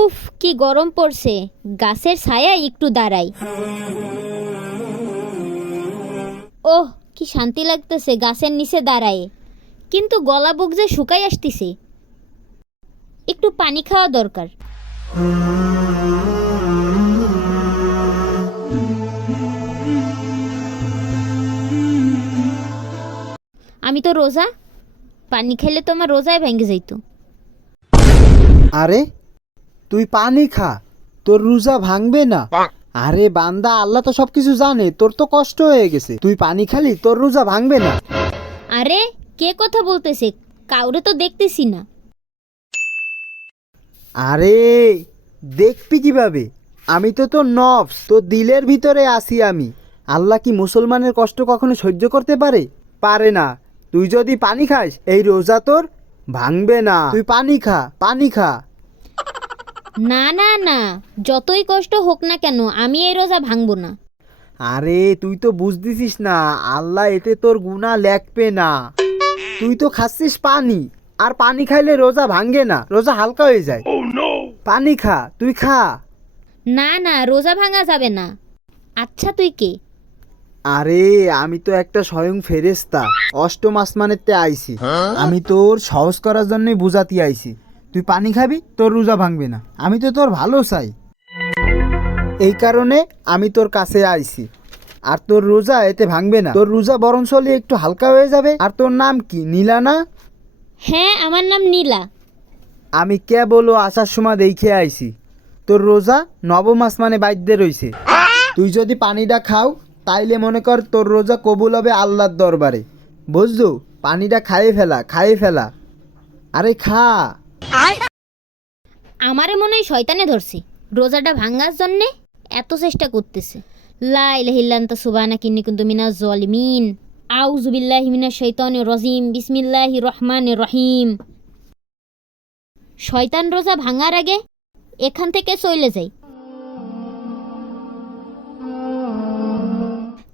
উফ, কি গরম পড়ছে। গাছের ছায়ায় একটু দাঁড়াই। ওহ, কি শান্তি লাগতেছে গাছের নিচে দাঁড়ায়। কিন্তু গলা বুক যে শুকাই আসতেছে। একটু পানি খাওয়া দরকার। আমি তো রোজা, পানি খেলে তো আমার রোজায় ভেঙে যাইতো। আরে তুই পানি খা, তোর রোজা ভাঙবে না। আরে বান্দা, আল্লাহ তো সবকিছু জানে, তোর তো কষ্ট হয়ে গেছে, তুই পানি খালি তোর রোজা ভাঙবে না। আরে কে কথা বলতেছে? কাউরে তো দেখতেছি না। আরে দেখবি কিভাবে? আমি তো তোর নফস, তোর দিলের ভিতরে আসি আমি। আল্লাহ কি মুসলমানের কষ্ট কখনো সহ্য করতে পারে? পারে না। তুই যদি পানি খাস এই রোজা তোর ভাঙবে না। তুই পানি খা, পানি খা। না না না, যতই কষ্ট হোক না কেন আমি এই রোজা ভাঙবো না। আরে তুই তো বুঝতেছিস না, আল্লাহ এতে তোর গুনাহ লেখবে না। তুই তো খাচ্ছিস পানি, আর পানি খাইলে রোজা ভাঙে না, রোজা হালকা হয়ে যায়। পানি খা, তুই খা। না না, রোজা ভাঙা যাবে না। আচ্ছা তুই কে? আরে আমি তো একটা স্বয়ং ফেরেশতা, অষ্টম আসমানেতে আইছি। আমি তোর সহজ করার জন্যই বুঝাতে আইছি। তুই পানি খাবি, তোর রোজা ভাঙবে না। আমি তো তোর ভালো চাই, এই কারণে আমি তোর কাছে আইছি। আর তোর রোজা এতে ভাঙবে না, তোর রোজা বরং চলে একটু হালকা হয়ে যাবে। আর তোর নাম কি, নীলা না? হ্যাঁ, আমার নাম নীলা। আমি কে বলো আসার সময় দেখে আইছি তোর রোজা নবম আসমানে বাইদ্যে রইছে। তুই যদি পানিটা খাও তাইলে মনে কর তোর রোজা কবুল হবে আল্লাহর দরবারে। বুঝছো? পানিটা খাইয়ে ফেলা, খাইয়ে ফেলা। আরে খা। আমারে মনে হয় শয়তানে ধরছে, রোজাটা ভাঙার জন্যে এত চেষ্টা করতেছে। লা ইলাহা ইল্লা আনতা সুবহানাকা ইন্নী কুনতু মিনাজ জালিমিন। আউযু বিল্লাহি মিনাশ শাইতানির রাজিম। বিসমিল্লাহির রহমানির রহিম। শয়তান রোজা ভাঙার আগে এখান থেকে চলে যাই।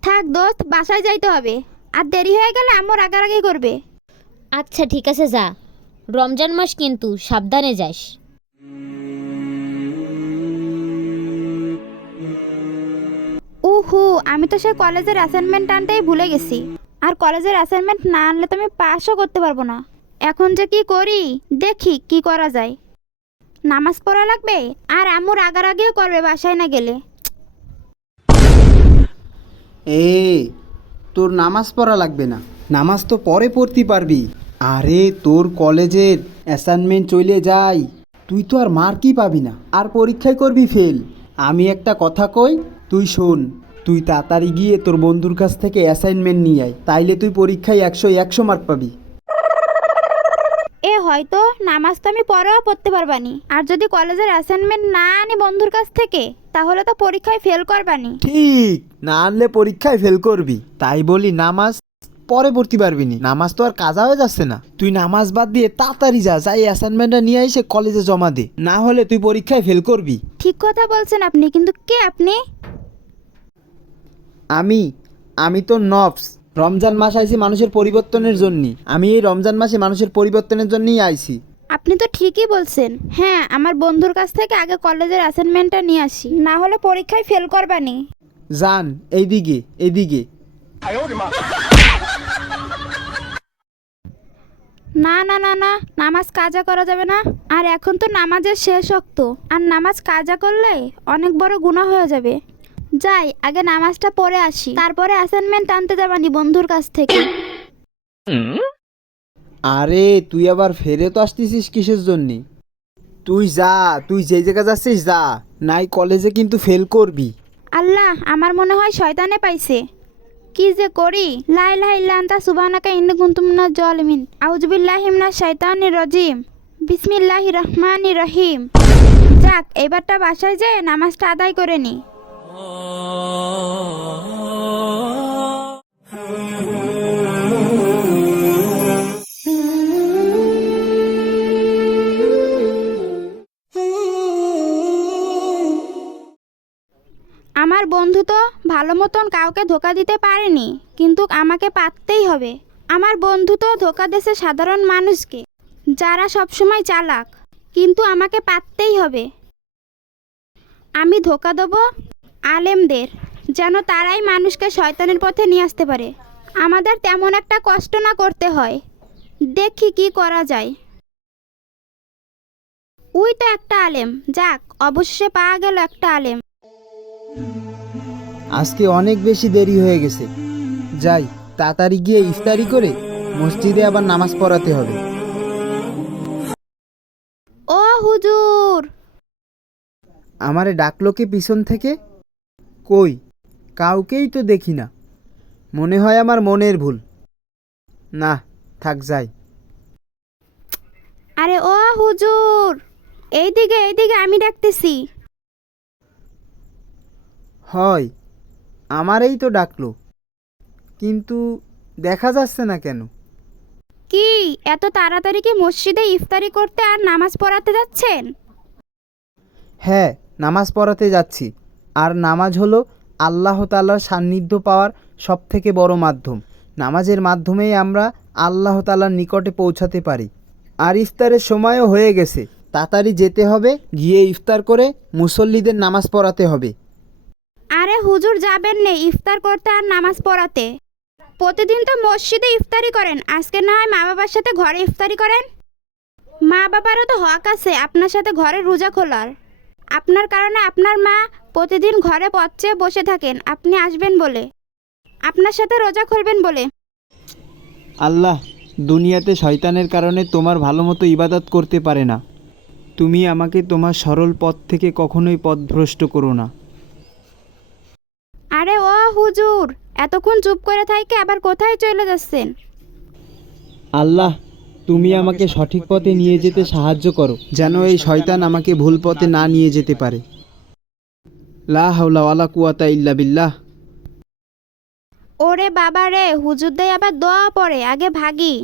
থাক দোস্ত, বাসায় যাইতে হবে। আর দেরি হয়ে গেলে আম্মু রাগারাগি করবে। আচ্ছা ঠিক আছে, যা। রমজান মাস কিন্তু সাবধানে যাস। উহু, আমি তো সেই কলেজের অ্যাসাইনমেন্ট আনতেই ভুলে গেছি। আর কলেজের অ্যাসাইনমেন্ট না আনলে তো আমি পাসও করতে পারবো না। এখন যে কি করি, দেখি কি করা যায়। নামাজ পড়া লাগবে, আর আম্মু রাগারাগিও করবে বাসায় না গেলে। তোর নামাজ পড়া লাগবে না, নামাজ তো পরে পড়তে পারবি। আরে তোর কলেজের অ্যাসাইনমেন্ট চলে যাই, তুই তো আর মার্কই পাবি না, আর পরীক্ষায় করবি ফেল। আমি একটা কথা কই, তুই শোন। তুই তাড়াতাড়ি গিয়ে তোর বন্ধুর কাছ থেকে অ্যাসাইনমেন্ট নিয়ে আয়, তাইলে তুই পরীক্ষায় 100 মার্ক পাবি। হয়তো নামাজ তো আমি পরেও পড়তে পারবানি, আর যদি কলেজের অ্যাসাইনমেন্ট না আনি বন্ধুর কাছ থেকে, তাহলে তো পরীক্ষায় ফেল করবানি। ঠিক, না আনলে পরীক্ষায় ফেল করবি। তাই বলি নামাজ পরে পড়তে পারবি নি, নামাজ তো আর কাজা হয়ে যাচ্ছে না। তুই নামাজ বাদ দিয়ে তাড়াতাড়ি যা, যাই অ্যাসাইনমেন্টটা নিয়ে এসে কলেজে জমা দে, না হলে তুই পরীক্ষায় ফেল করবি। ঠিক কথা বলছেন আপনি, কিন্তু কে আপনি? আমি তো নফস। রমজান মাস আইছি মানুষের পরিবর্তনের জন্য। আমি এই রমজান মাসে মানুষের পরিবর্তনের জন্যই আইছি। আপনি তো ঠিকই বলছেন। হ্যাঁ, আমার বন্ধুর কাছ থেকে আগে কলেজের অ্যাসাইনমেন্টটা নিয়ে আসি, না হলে পরীক্ষায় ফেল করবানি। যান, এইদিকে এইদিকে। না না না না, নামাজ কাজা করা যাবে না। আর এখন তো নামাজের শেষ ওয়াক্ত, আর নামাজ কাজা করলে অনেক বড় গুনাহ হয়ে যাবে। যাই, আগে নামাজটা পড়ে আসি, তারপরে অ্যাসাইনমেন্ট আনতে যাবানি বন্ধুর কাছ থেকে। আরে তুই আবার ফেরে তো আসতেছিস কিসের জন্যে? তুই যা, তুই যেই জায়গায় যাচ্ছিস যা, নাই কলেজে কিন্তু ফেল করবি। আল্লাহ, আমার মনে হয় শয়তানে পাইছে। কি যে করি। লা ইলাহা ইল্লা আনতা সুবহানাকা ইন্নী কুনতু মিনাজ জালিমিন। আউযু বিল্লাহি মিনাশ শাইতানির রাজিম। বিসমিল্লাহির রহমানির রহিম। যাক, এবারটা বাসায় যেয়ে নামাজটা আদায় করে নি। আমার বন্ধু তো ভালো মতন কাউকে ধোকা দিতে পারেনি, কিন্তু আমাকে পারতেই হবে। আমার বন্ধু তো ধোকা দেশে সাধারণ মানুষকে, যারা সবসময় চালাক। কিন্তু আমাকে পারতেই হবে। আমি ধোকা দেব আলেমদের, যেন তারাই মানুষকে শয়তানের পথে নিয়ে আসতে পারে। আমাদের তেমন একটা কষ্ট না করতে হয়। দেখি কি করা যায়। ওই তো একটা আলেম, যাক অবশেষে পাওয়া গেল একটা আলেম। আজকে অনেক বেশি দেরি হয়ে গেছে, যাই তাড়াতাড়ি গিয়ে ইফতারি করে মসজিদে আবার নামাজ পড়াতে হবে। ও হুজুর! আমারে ডাকলো কি পিছন থেকে? কই, কাউকেই তো দেখি না। মনে হয় আমার মনের ভুল। না, থাক যাই। আরে ও হুজুর, এইদিকে এইদিকে, আমি ডাকতেছি। হয়, আমারই তো ডাকলো, কিন্তু দেখা যাচ্ছে না কেন? কি এত তাড়াতাড়ি কি মসজিদে ইফতারি করতে আর নামাজ পড়াতে যাচ্ছেন? হ্যাঁ, নামাজ পড়াতে যাচ্ছি। আর নামাজ হলো আল্লাহ তাআলার সান্নিধ্য পাওয়ার সবথেকে বড় মাধ্যম। নামাজের মাধ্যমেই আমরা আল্লাহ তাআলার নিকটে পৌঁছাতে পারি। আর ইফতারের সময়ও হয়ে গেছে, তাড়াতাড়ি যেতে হবে, গিয়ে ইফতার করে মুসল্লিদের নামাজ পড়াতে হবে। আরে হুজুর, যাবেন নে ইফতার করতে আর নামাজ পড়াতে? প্রতিদিন তো মসজিদে ইফতারি করেন, আজকে না হয় মা বাবার সাথে ঘরে ইফতারি করেন। মা বাবারও তো হক আছে আপনার সাথে ঘরে রোজা খোলার। আপনার কারণে আপনার মা প্রতিদিন ঘরে পথে বসে থাকেন আপনি আসবেন বলে, আপনার সাথে রোজা খুলবেন বলে। আল্লাহ, দুনিয়াতে শয়তানের কারণে তোমার ভালো মতো ইবাদত করতে পারে না। তুমি আমাকে তোমার সরল পথ থেকে কখনোই পথভ্রষ্ট করো না। আরে ও হুজুর, এতক্ষণ চুপ করে থাইকে আবার কোথায় চলে যাচ্ছেন? আল্লাহ, তুমি আমাকে সঠিক পথে নিয়ে যেতে সাহায্য করো, যেন এই শয়তান আমাকে ভুল পথে না নিয়ে যেতে পারে। লা হাওলা ওয়ালা কুওয়াতা ইল্লা বিল্লাহ। ওরে বাবা রে, হুজুর দেয় আবার দোয়া পড়ে, আগে ভাগি।